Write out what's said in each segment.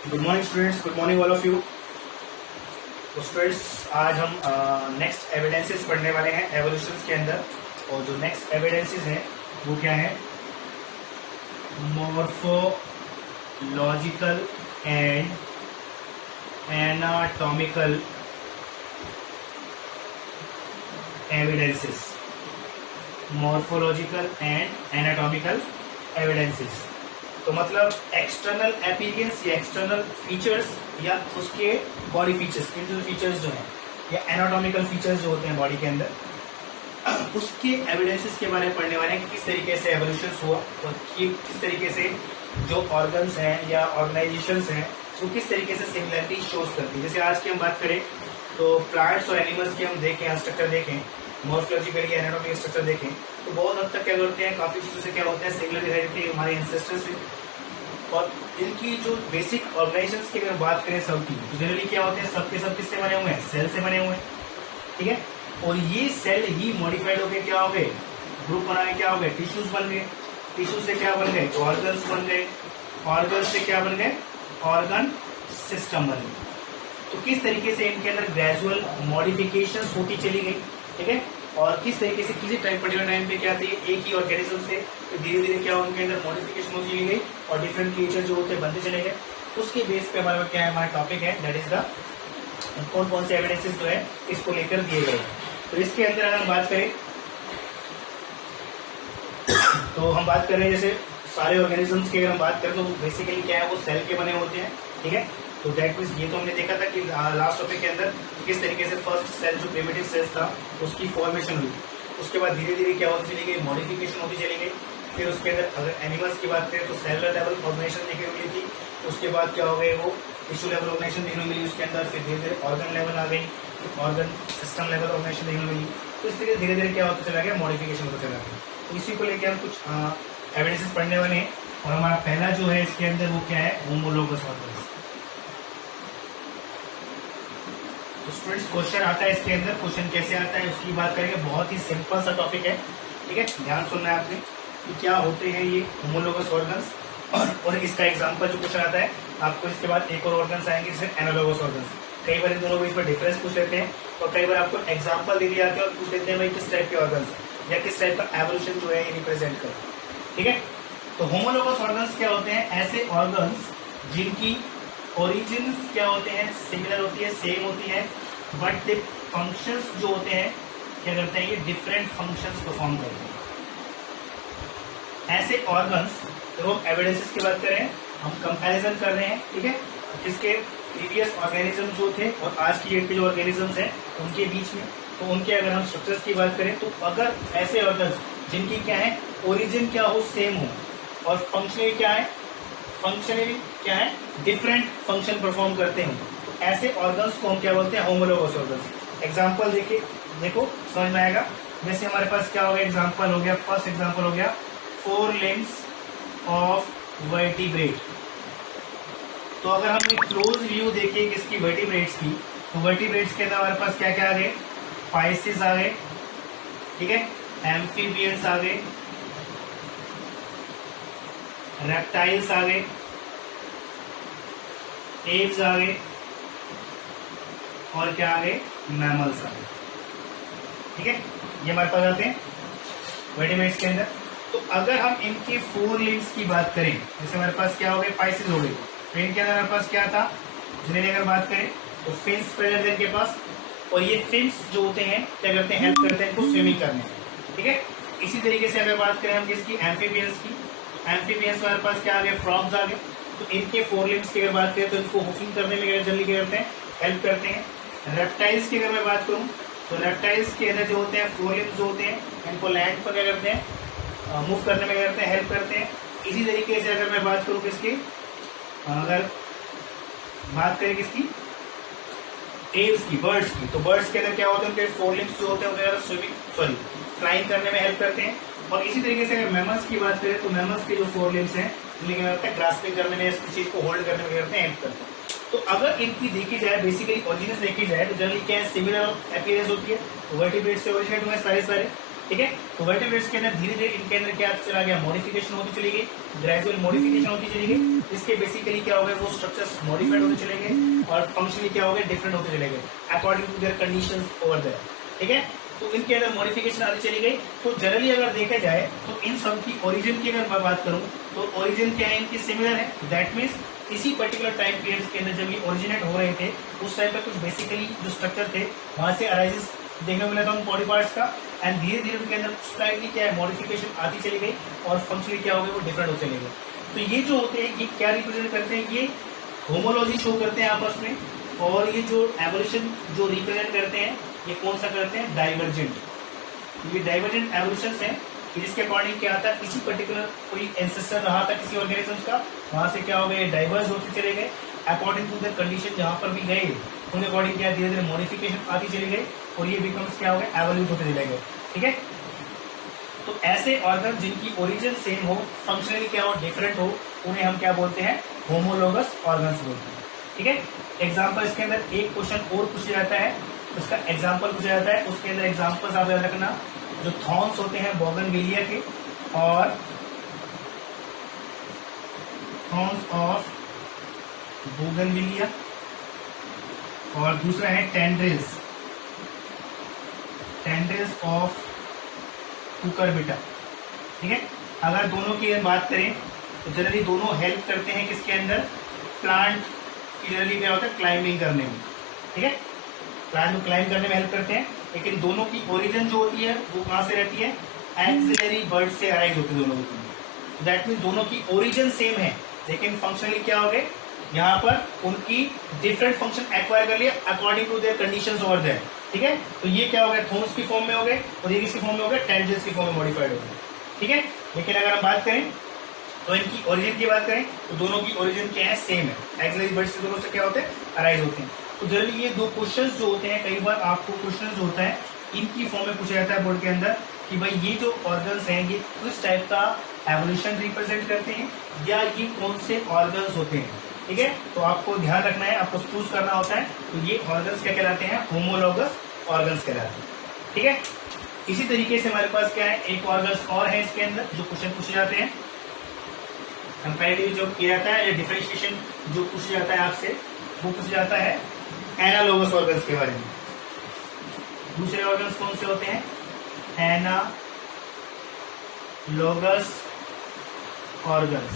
Good morning students, good morning all of you. तो students, आज हम नेक्स्ट एविडेंसेस पढ़ने वाले हैं एवोल्यूशन के अंदर। और जो नेक्स्ट एविडेंसेस हैं वो क्या है? Morphological and anatomical evidences. Morphological and anatomical evidences तो मतलब एक्सटर्नल अपीयरेंस या एक्सटर्नल फीचर्स या उसके बॉडी फीचर्स, इंटरनल फीचर्स जो हैं या एनाटॉमिकल फीचर्स जो होते हैं बॉडी के अंदर, उसके एविडेंसेस के बारे में पढ़ने वाले हैं कि किस तरीके से एवोल्यूशन हुआ और किस तरीके से जो ऑर्गन्स हैं या ऑर्गेनाइजेशंस हैं वो किस तरीके से सिमिलरिटी शोज करती है। जैसे आज की हम बात करें तो प्लांट्स और एनिमल्स की हम देखें, स्ट्रक्चर देखें, मॉर्फोलॉजिकल या एनाटॉमिकल स्ट्रक्चर देखें तो बहुत हद तक क्या करते हैं, काफी चीजों से क्या होते हैं सिमिलर दिखाई देती है हमारे एंसेस्टर्स से। और इनकी जो बेसिक ऑर्गेनाइजेशंस की अगर बात करें सबकी, तो जनरली क्या होते हैं, सबके सब किससे बने हुए हैं? सेल से बने हुए हैं, ठीक है। और ये सेल ही मॉडिफाइड होकर क्या हो गए, ग्रुप बना के क्या हो गए, टिश्यूज बन गए। टिश्यू से क्या बन गए, ऑर्गन्स बन गए। ऑर्गन से क्या बन गए, ऑर्गन सिस्टम बन गए। तो किस तरीके से इनके अंदर ग्रेजुअल मॉडिफिकेशन होती चली गई, ठीक है। और किस तरीके से किसी टाइम पर्टिकुलर टाइम पे क्या थी, एक ही ऑर्गेनिज्म से धीरे धीरे क्या उनके अंदर मॉडिफिकेशन होती चली गई और डिफरेंट क्रिएचर जो होते बनते चले गए। उसके बेस पे हमारा क्या है, हमारा टॉपिक है दैट इज द कौन कौन से एविडेंसेस जो है इसको लेकर दिए गए। तो इसके अंदर अगर हम बात करें तो हम बात कर रहे हैं जैसे सारे ऑर्गेनिजम्स की अगर हम बात करें तो बेसिकली क्या है, वो सेल के बने होते हैं, ठीक है। तो दैट मीन्स ये तो हमने देखा था कि लास्ट टॉपिक के अंदर किस तरीके से फर्स्ट सेल जो प्रिमिटिव सेल्स था उसकी फॉर्मेशन हुई। उसके बाद धीरे धीरे क्या होती चली गई, मॉडिफिकेशन होती चली गई। फिर उसके अंदर अगर एनिमल्स की बात करें तो सेलुलर लेवल ऑर्गेनाइजेशन देखने को मिली थी। उसके बाद क्या हो गए, वो टिश्यू लेवल ऑर्गेनाइजेशन देखने को मिली उसके अंदर। फिर धीरे धीरे ऑर्गन लेवल आ गई, ऑर्गन सिस्टम लेवल ऑर्गेनाइजेशन देखने को मिली। तो इस तरीके धीरे धीरे क्या होता चला गया, मॉडिफिकेशन होता चला गया। तो इसी को लेकर हम कुछ एविडेंसेस पढ़ने वाले हैं। और हमारा पहला जो है इसके अंदर वो क्या है, होमोलोगस ऑर्गन्स। तो स्टूडेंट्स क्वेश्चन आता है इसके अंदर, क्वेश्चन कैसे आता है उसकी बात करेंगे। बहुत ही सिंपल सा टॉपिक है, ठीक है। ध्यान सुनना है आपने कि क्या होते हैं ये होमोलोगस ऑर्गन्स और इसका एग्जांपल जो क्वेश्चन आता है आपको। इसके बाद एक और ऑर्गन्स आएंगे जैसे एनालोगस ऑर्गन्स। कई बार इन दोनों बीच में डिफरेंस पूछ लेते हैं और कई बार आपको एग्जाम्पल दे दिया जाता है और पूछ लेते हैं भाई किस टाइप के ऑर्गन्स या किस टाइप का एवोल्यूशन जो है रिप्रेजेंट कर, ठीक है। तो होमोलोगस ऑर्गन्स क्या होते हैं, ऐसे ऑर्गन्स जिनकी ओरिजिन क्या होते हैं, सिमिलर होती है, सेम होती है, बट द फंक्शंस जो होते हैं क्या करते हैं, ये डिफरेंट फंक्शंस परफॉर्म करते हैं। ऐसे ऑर्गन्स तो एविडेंसेस की बात करें, हम कंपैरिजन कर रहे हैं, ठीक है, किसके प्रीवियस ऑर्गेनिज्म जो थे और आज की डेट के जो ऑर्गेनिजम्स हैं उनके बीच में। तो उनके अगर हम स्ट्रक्चर्स की बात करें तो अगर ऐसे ऑर्गन्स जिनकी क्या है, ओरिजिन क्या हो, सेम हो, और फंक्शनली क्या है, फंक्शनली क्या है, डिफरेंट फंक्शन परफॉर्म करते हैं, तो ऐसे ऑर्गन्स को हम क्या बोलते हैं, होमोलोगस ऑर्गन्स। एग्जांपल देखिए, देखो समझ में आएगा। जैसे हमारे पास क्या हो गया, एग्जांपल हो गया, फर्स्ट एग्जांपल हो गया 4 limbs ऑफ वर्टिब्रेट। तो अगर हम एक क्लोज व्यू देखें किसकी, वर्टिब्रेट्स की, तो वर्टिब्रेट्स के अंदर हमारे पास क्या क्या आ गए, पाइसिस आ गए, ठीक है, एम्फीबियंस आ गए, रेप्टाइल्स आ गए, एव्स आ गए और क्या आ गए, मैमल्स आ गए, ठीक है। ये हमारे पास आते हैं वर्टिब्रेट्स के अंदर। तो अगर हम इनके 4 limbs की बात करें, जैसे हमारे पास क्या हो गए, पाइसिस हो गए, तो इनके अंदर हमारे पास क्या था, जनरली अगर बात करें तो फिन्स प्रेजेंट है इनके पास। और ये फिन्स जो होते हैं क्या करते हैं, हेल्प करते हैं इनको स्विमिंग करने, ठीक है। इसी तरीके से अगर बात करें हम किसकी, एम्फीबियंस की, एम्फीबियंस हमारे पास क्या आ गए, फ्रॉग्स आ गए। तो इनके 4 limbs की अगर बात करें तो इनको हुकिंग करने में जनरली क्या करते हैं, हेल्प करते हैं। रेप्टाइल्स की अगर मैं बात करूं तो रेप्टाइल्स के अंदर जो होते हैं 4 limbs जो होते हैं, इनको लैंड पर क्या करते हैं, मूव करने में करते हैं, हेल्प करते हैं। इसी तरीके से अगर मैं बात करूं किसकी, अगर बात करें किसकी, एव्स की, बर्ड्स की, तो बर्ड्स के अंदर क्या होते हैं, उनके 4 limbs जो होते हैं उन्हें स्विमिंग फ्लाइंग करने में हेल्प करते हैं। और इसी तरीके से अगर मैमल्स की बात करें तो मैमल्स के जो 4 limbs हैं उन्हें क्या करते हैं, ग्रास्पिंग करने में, इस चीज को होल्ड करने में करते हैं, हेल्प करते हैं। तो अगर इनकी देखी जाए, बेसिकली ओरिजिन देखी जाए तो जनरली क्या है, सिमिलर अपीयरेंस होती है, वर्टिब्रेट से ओरिजिनेट हुए सारे ठीक है। तो वर्टिब्रेट्स के अंदर धीरे धीरे इनके अंदर क्या चला गया, मॉडिफिकेशन होती चली गई, ग्रेजुअल मॉडिफिकेशन होती चली गई। इसके बेसिकली क्या हो गए, वो स्ट्रक्चर्स मॉडिफाइड होते चले गए और फंक्शनली क्या हो गए, डिफरेंट होते चले गए according to their conditions over there. ठीक है, तो इनके अंदर मॉडिफिकेशन आती चली गई। तो जनरली अगर देखा जाए तो इन सब की ओरिजिन की अगर मैं बात करूं तो ओरिजिन क्या है, इनकी सिमिलर है। दैट मीन्स इसी पर्टिकुलर टाइम पीरियड के अंदर जब ये ओरिजिनेट हो रहे थे उस टाइम पे कुछ बेसिकली जो स्ट्रक्चर थे वहां से अराइजेस देखने को मिला था उन बॉडी पार्ट्स का। एंड धीरे धीरे उनके अंदर स्लाइटली क्या है, मॉडिफिकेशन आती चली गई और फंक्शनली क्या हो गए, वो डिफरेंट होते चले गए। तो ये जो होते हैं ये क्या रिप्रेजेंट करते हैं, ये होमोलॉजी शो करते हैं आपस में। और ये जो एवोल्यूशन जो रिप्रेजेंट करते हैं ये कौन सा करते हैं, डाइवर्जेंट। ये डाइवर्जेंट एवोल्यूशन है जिसके अकॉर्डिंग क्या आता है, किसी पर्टिकुलर कोई एंसेस्टर रहा था किसी ऑर्गेनिज्म का, वहां से क्या हो गए, डाइवर्स होते चले गए अकॉर्डिंग टू द कंडीशन जहां पर भी गए उनके अकॉर्डिंग क्या धीरे धीरे मॉडिफिकेशन आती चली गई और ये बिकम्स क्या हो गए, एवोल्यूट होते चले गए। ठीक है, तो ऐसे ऑर्गन जिनकी ओरिजिन सेम हो, फंक्शनली क्या हो, डिफरेंट हो, उन्हें हम क्या बोलते हैं, होमोलोगस ऑर्गन्स बोलते हैं। ठीक है, एग्जाम्पल इसके अंदर एक क्वेश्चन और पूछा जाता है, उसका एग्जाम्पल पूछा जाता है, उसके अंदर एग्जाम्पल्स आप याद रखना, जो थॉर्न्स होते हैं बोगनविलिया के और थॉर्न्स ऑफ बोगनविलिया, और दूसरा है टेंड्रिल्स, टेंड्रिल्स ऑफ कुकुरबिटा। ठीक है, अगर दोनों की बात करें तो जनरली दोनों हेल्प करते हैं किसके अंदर, प्लांट की जनरली क्या होता है, क्लाइंबिंग करने में। ठीक है, प्लांट को क्लाइंब करने में हेल्प करते हैं, लेकिन दोनों की ओरिजिन जो होती है वो कहां से रहती है, एक्सिलरी बर्ड से अराइज होती है दोनों की। दैट मीन दोनों की ओरिजिन सेम है लेकिन फंक्शनली क्या हो गए, यहाँ पर उनकी डिफरेंट फंक्शन एक्वायर कर लिया according to their conditions over there. ठीक है, तो ये क्या हो गया, थॉर्न्स की फॉर्म में हो गए और ये किसकी फॉर्म में हो गए, टेंड्रिल्स की फॉर्म में मॉडिफाइड हो गए। ठीक है, लेकिन अगर हम बात करें तो इनकी ओरिजिन की बात करें तो दोनों की ओरिजिन क्या है, सेम है, एक्सिलरी बर्ड से दोनों से क्या होते हैं, अराइज होते हैं। तो जनरली ये दो क्वेश्चंस जो होते हैं, कई बार आपको क्वेश्चन जो होता है इनकी फॉर्म में पूछा जाता है बोर्ड के अंदर कि भाई ये जो ऑर्गन्स हैं ये किस टाइप का एवोल्यूशन रिप्रेजेंट करते हैं या ये कौन से ऑर्गन्स होते हैं। ठीक है, तो आपको ध्यान रखना है, आपको चूज करना होता है। तो ये ऑर्गन्स क्या कहलाते हैं, होमोलोगस ऑर्गन्स कहलाते हैं। ठीक है, इसी तरीके से हमारे पास क्या है, एक ऑर्गन्स और है इसके अंदर जो क्वेश्चन पूछे जाते हैं, कंपैरेटिव जो किया जाता है या डिफरेंशिएशन जो पूछा जाता है आपसे, वो पूछा जाता है एनालोगस ऑर्गन्स के बारे में। दूसरे ऑर्गन्स कौन से होते हैं, एनालोगस ऑर्गन्स।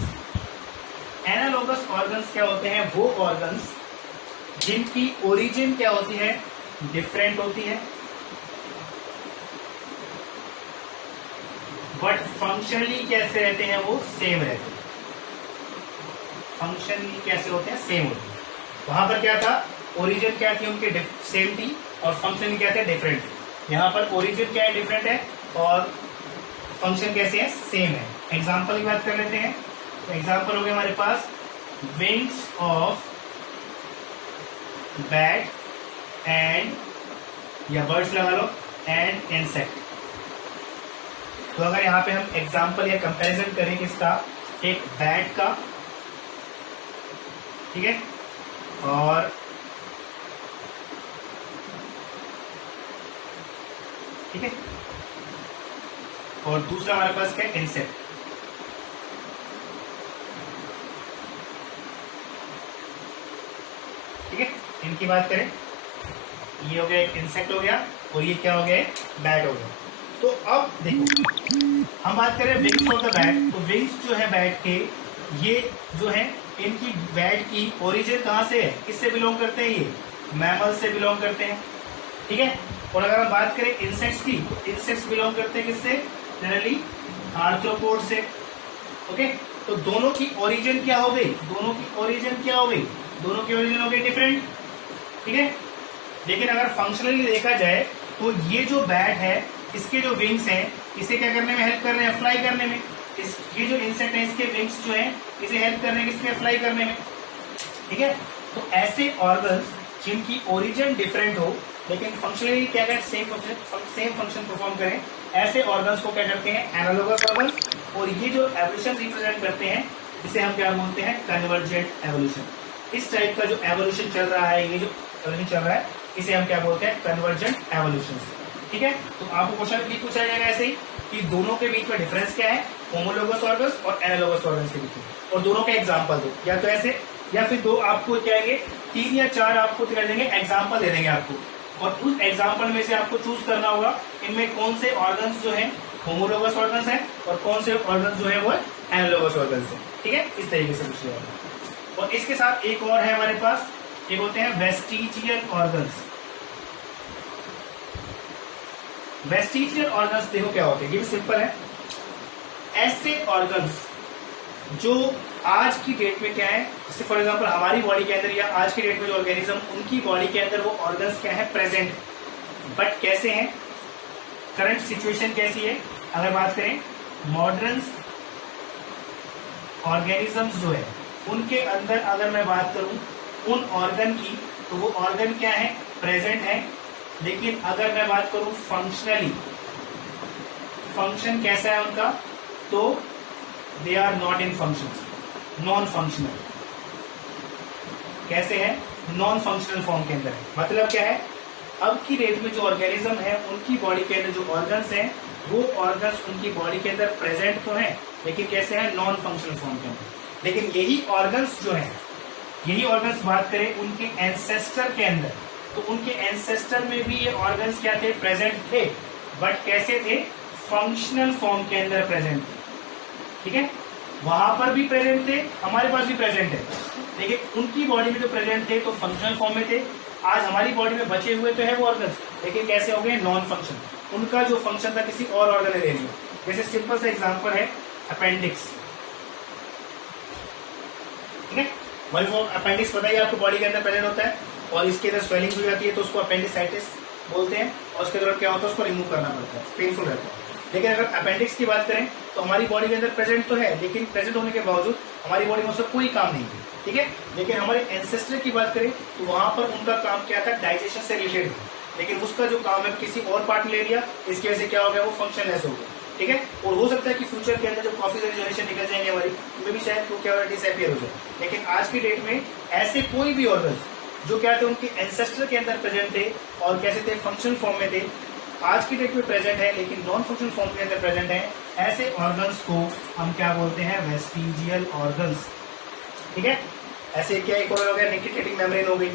एनालोगस ऑर्गन्स क्या होते हैं, वो ऑर्गन्स जिनकी ओरिजिन क्या होती है, डिफरेंट होती है बट फंक्शनली कैसे रहते हैं, वो सेम रहते हैं। फंक्शनली कैसे होते हैं, सेम होते हैं। वहां पर क्या था, ओरिजिन क्या थी उनके सेम थी और फंक्शन क्या थे, डिफरेंट थे। यहाँ पर ओरिजिन क्या है, डिफरेंट है और फंक्शन कैसे है, सेम है। एग्जाम्पल की बात कर लेते हैं, तो एग्जाम्पल हो गया हमारे पास विंग्स ऑफ बैट एंड, या बर्ड्स लगा लो, एंड इंसेक्ट। तो अगर यहाँ पे हम एग्जाम्पल या कंपैरिजन करें किसका, एक बैट का, ठीक है, और ठीक है, और दूसरा हमारे पास क्या, इंसेक्ट। ठीक है, इनकी बात करें, ये हो गया एक इंसेक्ट हो गया और ये क्या हो गया, बैट हो गया। तो अब देखो हम बात करें विंग्स ऑफ द बैट, तो विंग्स जो है बैट के, ये जो है इनकी बैट की ओरिजिन कहां से है, किससे बिलोंग करते हैं, ये मैमल से बिलोंग करते हैं। ठीक है, और अगर हम बात करें इंसेक्ट्स की, तो इंसेक्ट्स बिलोंग करते हैं किससे, जनरली आर्थ्रोपोड से। ओके, तो दोनों की ओरिजिन क्या हो गई, दोनों की ओरिजिन क्या हो गई, दोनों की ओरिजिन हो गई डिफरेंट। ठीक है, लेकिन अगर फंक्शनली देखा जाए तो ये जो बैट है इसके जो विंग्स हैं इसे क्या करने में हेल्प कर रहे हैं, फ्लाई करने में। ये जो इंसेक्ट है इसके विंग्स जो है इसे हेल्प करने में, किसके, फ्लाई करने में। ठीक है, तो ऐसे ऑर्गन्स जिनकी ओरिजिन डिफरेंट हो लेकिन फंक्शनली क्या करें, सेम फंक्शन परफॉर्म करें, ऐसे ऑर्गन्स को क्या करते हैं, एनालोगस ऑर्गन्स। और ये जो एवोल्यूशन रिप्रेजेंट करते हैं इसे हम क्या बोलते हैं, कन्वर्जेंट एवोल्यूशन। इस टाइप का जो एवोल्यूशन चल रहा है, ये जो एवोल्यूशन चल रहा है इसे हम क्या बोलते हैं, कन्वर्जेंट एवोल्यूशन। ठीक है, तो आपको क्वेश्चन भी पूछा जाएगा ऐसे ही कि दोनों के बीच में डिफरेंस क्या है, होमोलोगस ऑर्गन्स और एनालोगस ऑर्गन्स के बीच में, और दोनों के एग्जाम्पल दो, या तो ऐसे या फिर दो आपको क्या है 3 या 4 आपको क्या देंगे, एग्जाम्पल दे देंगे आपको, और उस एग्जाम्पल में से आपको चूज करना होगा इनमें कौन से ऑर्गन्स जो है होमोलोगस ऑर्गन्स है और कौन से ऑर्गन्स जो है वो एनालोगस ऑर्गन्स है। ठीक है, इस तरीके से पूछ लिया। और इसके साथ एक और है हमारे पास, ये बोलते हैं वेस्टिजियल ऑर्गन्स। वेस्टिजियल ऑर्गन्स देखो क्या होते हैं, ये भी सिंपल है, ऐसे ऑर्गन्स जो आज की डेट में क्या है, जैसे फॉर एग्जांपल हमारी बॉडी के अंदर या आज की डेट में जो ऑर्गेनिज्म उनकी बॉडी के अंदर वो ऑर्गन्स क्या है, प्रेजेंट, बट कैसे हैं, करंट सिचुएशन कैसी है। अगर बात करें मॉडर्न ऑर्गेनिजम्स जो है उनके अंदर अगर मैं बात करूं उन ऑर्गन की, तो वो ऑर्गन क्या है, प्रेजेंट है, लेकिन अगर मैं बात करूं फंक्शनली, फंक्शन कैसा है उनका, तो they are not in function, non functional. कैसे है, नॉन फंक्शनल फॉर्म के अंदर है। मतलब क्या है, अब की डेट में जो ऑर्गेनिज्म है उनकी बॉडी के अंदर जो ऑर्गन्स हैं वो ऑर्गन्स उनकी बॉडी के अंदर प्रेजेंट तो है, लेकिन कैसे है, नॉन फंक्शनल फॉर्म के अंदर। लेकिन यही ऑर्गन्स जो है, यही ऑर्गन्स बात करें उनके एंसेस्टर के अंदर, तो उनके एंसेस्टर में भी ये ऑर्गन्स क्या थे, प्रेजेंट थे, बट कैसे थे, फंक्शनल फॉर्म के अंदर प्रेजेंट थे। ठीक है, वहां पर भी प्रेजेंट थे, हमारे पास भी प्रेजेंट है, लेकिन उनकी बॉडी में जो प्रेजेंट थे तो फंक्शनल फॉर्म में थे। आज हमारी बॉडी में बचे हुए तो है वो ऑर्गन्स, लेकिन कैसे हो गए, नॉन फंक्शन, उनका जो फंक्शन था किसी और ऑर्गन ने ले लिया। जैसे सिंपल सा एग्जांपल है अपेंडिक्स। ठीक है, वही वो अपेंडिक्स बताइए आपको बॉडी के अंदर प्रेजेंट होता है और इसके अंदर स्वेलिंग हो जाती है तो उसको अपेंडिसाइटिस बोलते हैं, और उसके दौरान क्या होता है, उसको रिमूव करना पड़ता है, पेनफुल रहता है। लेकिन अगर अपेंडिक्स की बात करें तो हमारी बॉडी के अंदर प्रेजेंट तो है, लेकिन प्रेजेंट होने के बावजूद हमारी बॉडी में उसका कोई काम नहीं है। ठीक है, लेकिन हमारे एंसेस्टर की बात करें तो वहां पर उनका काम क्या था, डाइजेशन से रिलेटेड, लेकिन उसका जो काम है किसी और पार्ट ले लिया, इसकी वजह से क्या हो गया, वो फंक्शनलेस हो गया। ठीक है, और हो सकता है कि फ्यूचर के अंदर जब काफी सारी जनरेशन निकल जाएंगे हमारी, उनमें भी शायद वो क्या डिसअपियर हो जाए। लेकिन आज की डेट में ऐसे कोई भी ऑर्गन्स जो क्या थे उनके एंसेस्टर के अंदर प्रेजेंट थे और कैसे थे, फंक्शनल फॉर्म में थे, आज की डेट में प्रेजेंट है लेकिन नॉन फंक्शनल फॉर्म के अंदर प्रेजेंट है, ऐसे ऑर्गन्स को हम क्या बोलते हैं, वेस्टिजियल ऑर्गन्स। ठीक है, ऐसे क्या एक और हो गया निकोटिक मेम्ब्रेन हो गई,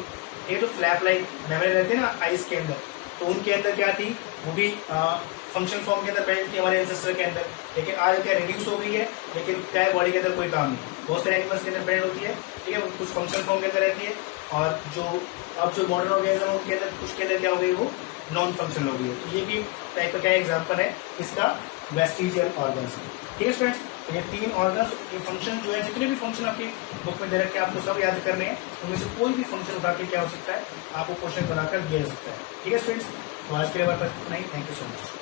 ये जो फ्लैप लाइक मेम्ब्रेन रहते हैं ना आइस के अंदर, तो उनके अंदर क्या थी, वो भी फंक्शनल फॉर्म के अंदर प्रेजेंट थी हमारे एंसेस्टर के अंदर, लेकिन आज क्या रिड्यूस हो गई है, लेकिन क्या है, बॉडी के अंदर कोई काम नहीं। बहुत सारे एनिमल्स के अंदर प्रेजेंट होती है, ठीक है, कुछ फंक्शनल फॉर्म के अंदर रहती है, और जो मॉडर्न ऑर्गेनिज्म उनके अंदर कुछ के अंदर क्या हो गई, वो नॉन फंक्शनल हो गई है। तो ये भी टाइप का क्या एग्जाम्पल है इसका, वेस्टिजियल ऑर्गन्स। ठीक है स्टूडेंट्स, तो ये 3 ऑर्गन्स के फंक्शन जो है, जितने भी फंक्शन आपकी बुक में दे रखे हैं आपको सब याद करने हैं, उनमें से कोई भी फंक्शन उठा के क्या हो सकता है, आपको क्वेश्चन बनाकर दिया जा सकता है। ठीक है स्टूडेंट्स, तो आज के लिए बस इतना ही, थैंक यू सो मच।